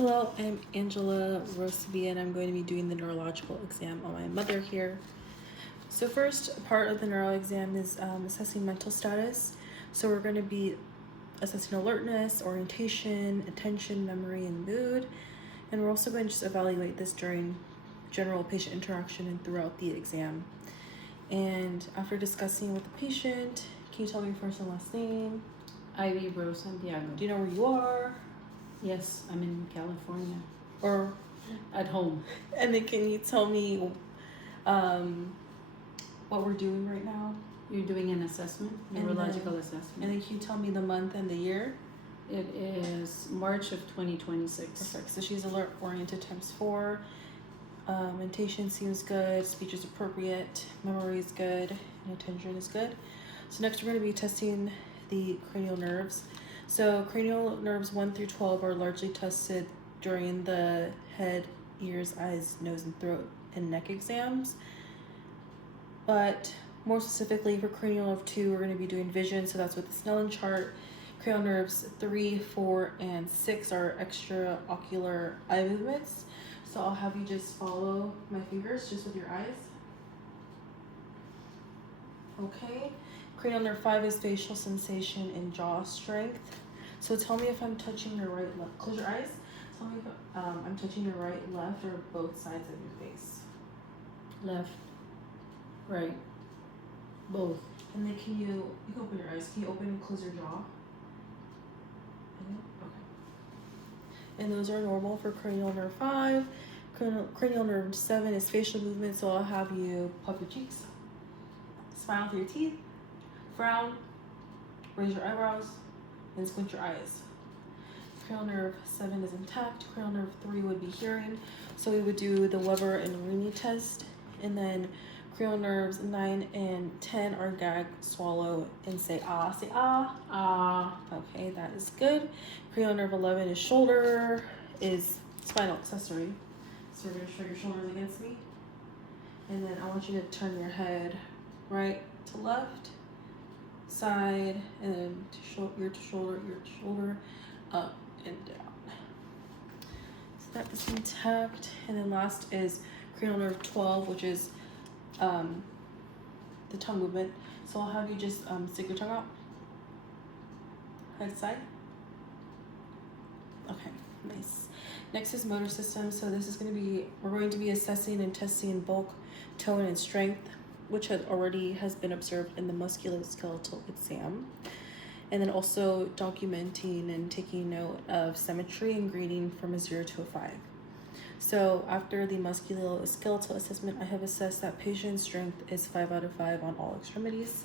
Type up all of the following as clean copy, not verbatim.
Hello, I'm Angela Rosavia, and I'm going to be doing the neurological exam on my mother here. So first part of the neural exam is assessing mental status. So we're going to be assessing alertness, orientation, attention, memory, and mood. And we're also going to just evaluate this during general patient interaction and throughout the exam. And after discussing with the patient, can you tell me your first and last name? Ivy Rose Santiago. Do you know where you are? Yes, I'm in California. Or at home. And then can you tell me what we're doing right now? You're doing an assessment, neurological assessment. And then can you tell me the month and the year? It is March of 2026. Perfect. So she's alert oriented ×4. Mentation seems good. Speech is appropriate. Memory is good. And attention is good. So next we're going to be testing the cranial nerves. So cranial nerves 1 through 12 are largely tested during the head, ears, eyes, nose, and throat and neck exams. But more specifically for cranial nerve 2, we're going to be doing vision. So that's with the Snellen chart. Cranial nerves 3, 4, and 6 are extraocular eye movements. So I'll have you just follow my fingers just with your eyes. Okay. Cranial nerve 5 is facial sensation and jaw strength. So tell me if I'm touching your right, left. Close your eyes. Tell me if I'm touching your right, left, or both sides of your face. Left, right, both. And then you can open your eyes. Can you open and close your jaw? Okay. And those are normal for cranial nerve 5. Cranial nerve 7 is facial movement. So I'll have you puff your cheeks, smile through your teeth, frown, raise your eyebrows, and squint your eyes. Cranial nerve 7 is intact. Cranial nerve 3 would be hearing. So we would do the Weber and Rooney test. And then cranial nerves 9 and 10 are gag, swallow, and say ah. Say ah. Ah. Okay, that is good. Cranial nerve 11 is shoulder, is spinal accessory. So we're going to show your shoulders against me. And then I want you to turn your head right to left, side, and then ear to shoulder, up and down. So that is intact. And then last is cranial nerve 12, which is the tongue movement. So I'll have you just stick your tongue out, head side. Okay, nice. Next is motor system. So this is we're going to be assessing and testing bulk, tone, and strength, which has been observed in the musculoskeletal exam. And then also documenting and taking note of symmetry and grading from a 0 to a 5. So after the musculoskeletal assessment, I have assessed that patient strength is 5 out of 5 on all extremities.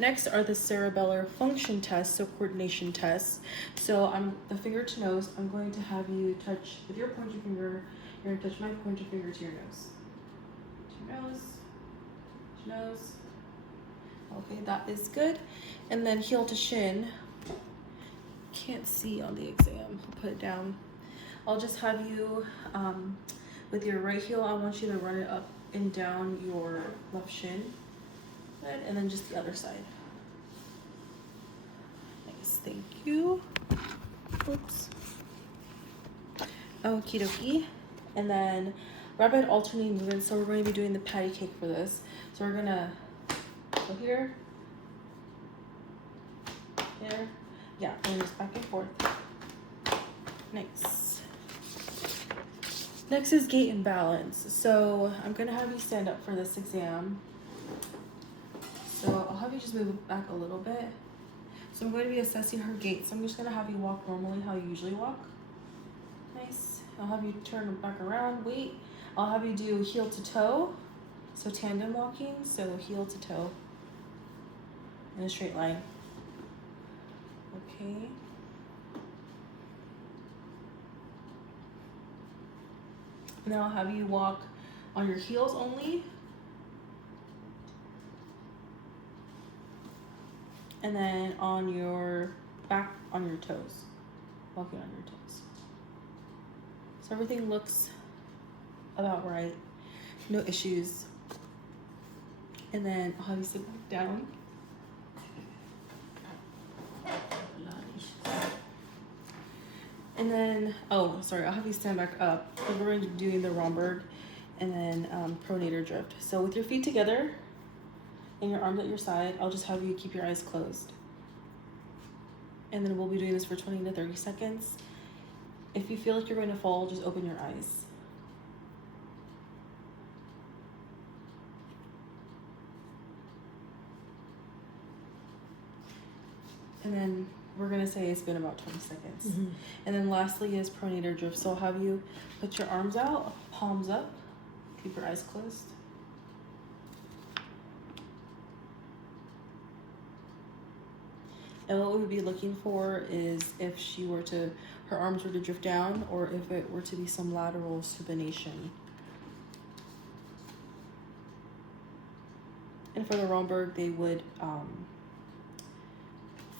Next are the cerebellar function tests, so coordination tests. So the finger to nose, I'm going to have you touch with your pointer finger. You're going to touch my pointer finger to your nose. To your nose. To your nose. Okay, that is good. And then heel to shin. Can't see on the exam. I'll put it down. I'll just have you, with your right heel, I want you to run it up and down your left shin. Good. And then just the other side. Nice, thank you. Oops. Okie dokie. And then rapid alternating movements. So we're going to be doing the patty cake for this. So we're going to go here. There. Yeah, and just back and forth. Nice. Next is gait and balance. So I'm going to have you stand up for this exam. So I'll have you just move back a little bit. So I'm going to be assessing her gait. So I'm just going to have you walk normally how you usually walk. Nice. I'll have you turn back around. Wait. I'll have you do heel to toe. So tandem walking. So heel to toe in a straight line. Okay. Now I'll have you walk on your heels only. And then on your back, on your toes. Walking on your toes. So everything looks about right. No issues. And then I'll have you sit back down. And then, oh, sorry, I'll have you stand back up. We're going to be doing the Romberg and then pronator drift. So with your feet together and your arms at your side, I'll just have you keep your eyes closed. And then we'll be doing this for 20 to 30 seconds. If you feel like you're going to fall, just open your eyes. And then we're gonna say it's been about 20 seconds. Mm-hmm. And then lastly is pronator drift. So I'll have you put your arms out, palms up, keep your eyes closed. And what we would be looking for is if her arms were to drift down, or if it were to be some lateral supination. And for the Romberg, they would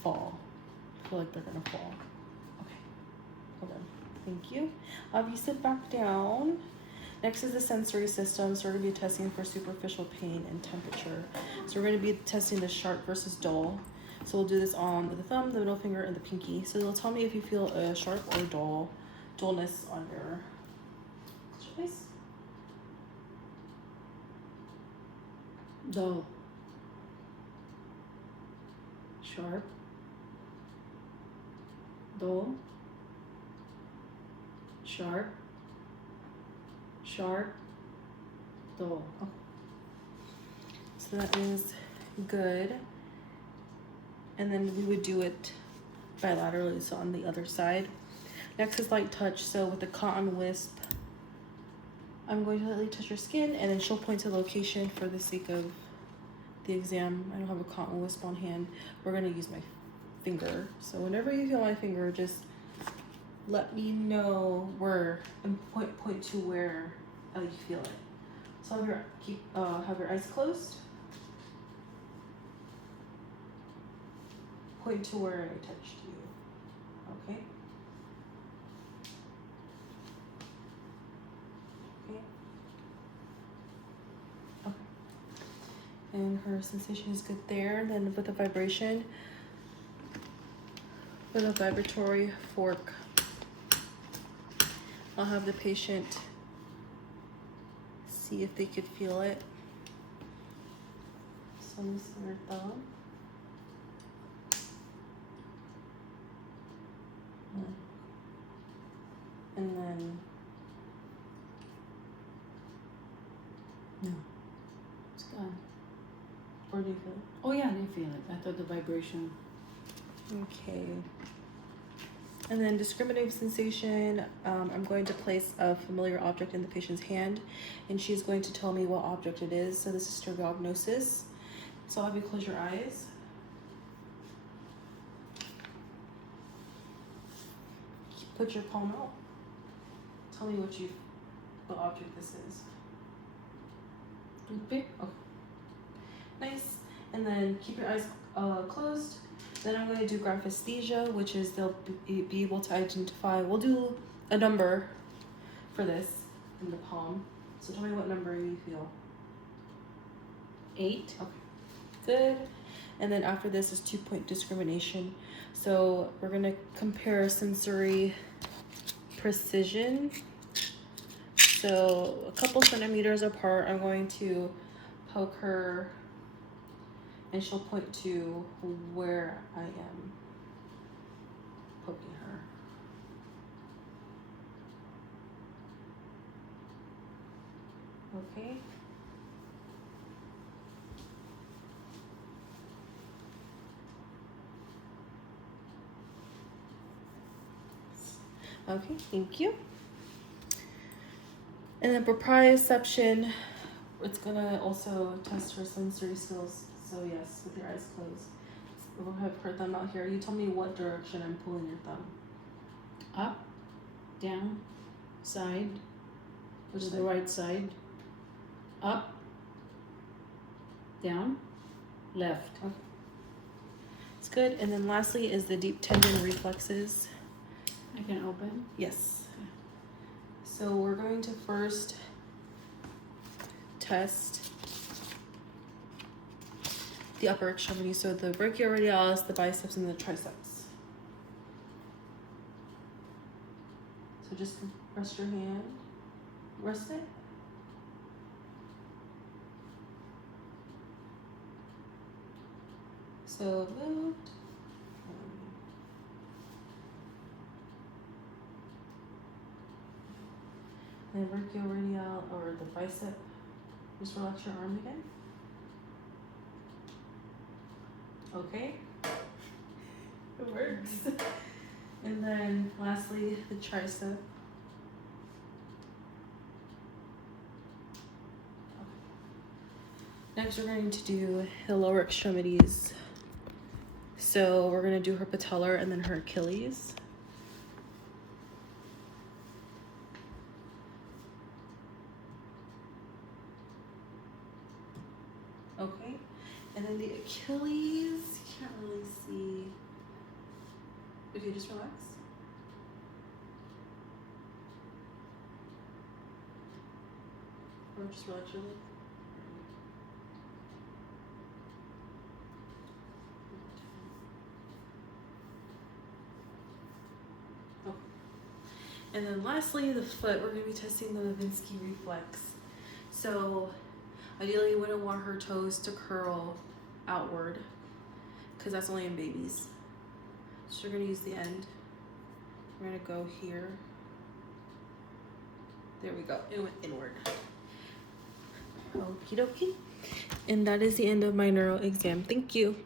fall. I feel like they're gonna fall. Okay, hold on. Thank you. You sit back down. Next is the sensory system. So we're gonna be testing for superficial pain and temperature. So we're gonna be testing the sharp versus dull. So we'll do this on the thumb, the middle finger, and the pinky. So they'll tell me if you feel a sharp or dullness on your face. Dull. Sharp. Dull. Sharp. Sharp. Dull. Okay. So that is good. And then we would do it bilaterally, so on the other side. Next is light touch. So with the cotton wisp, I'm going to lightly touch your skin, and then she'll point to location for the sake of the exam. I don't have a cotton wisp on hand. We're gonna use my finger. So whenever you feel my finger, just let me know where, and point to where you feel it. So have your eyes closed. Point to where I touched you. Okay. Okay. And her sensation is good there. Then with the vibration, with a vibratory fork, I'll have the patient see if they could feel it. So let me see your thumb. And then No. It's gone. where do you feel it? Oh yeah, they feel it. I thought the vibration. Okay. And then discriminative sensation, I'm going to place a familiar object in the patient's hand, and she's going to tell me what object it is. So this is stereognosis. So I'll have you close your eyes. Put your palm out. Tell me what object this is. Toothpick. Okay. Nice. And then keep your eyes closed. Then I'm going to do graphesthesia, which is they'll be able to identify. We'll do a number for this in the palm. So tell me what number you feel. 8. Okay. Good. And then after this is 2-point discrimination. So we're going to compare sensory precision. So a couple centimeters apart, I'm going to poke her, and she'll point to where I am poking her. Okay. Okay, thank you. And then proprioception, it's gonna also test her sensory skills. So yes, with your eyes closed. We'll have her thumb out here. You tell me what direction I'm pulling your thumb. Up, down, side. Which To side? the right side. Up, down, left. Okay. It's good. And then lastly is the deep tendon reflexes. I can open. Yes. So we're going to first test the upper extremity. So the brachioradialis, the biceps, and the triceps. just rest your hand. Rest it. So moved. And work your radial or the bicep. Just relax your arm again. Okay. It works. And then lastly, the tricep. Next, we're going to do the lower extremities. So we're going to do her patellar and then her Achilles. Okay. And then the Achilles, you can't really see. Okay, just relax. Or just relax your leg. Okay. And then lastly, the foot, we're going to be testing the Levinsky reflex. So ideally, you wouldn't want her toes to curl outward because that's only in babies. So we're going to use the end. We're going to go here. There we go. It went inward. Okie dokie. And that is the end of my neuro exam. Thank you.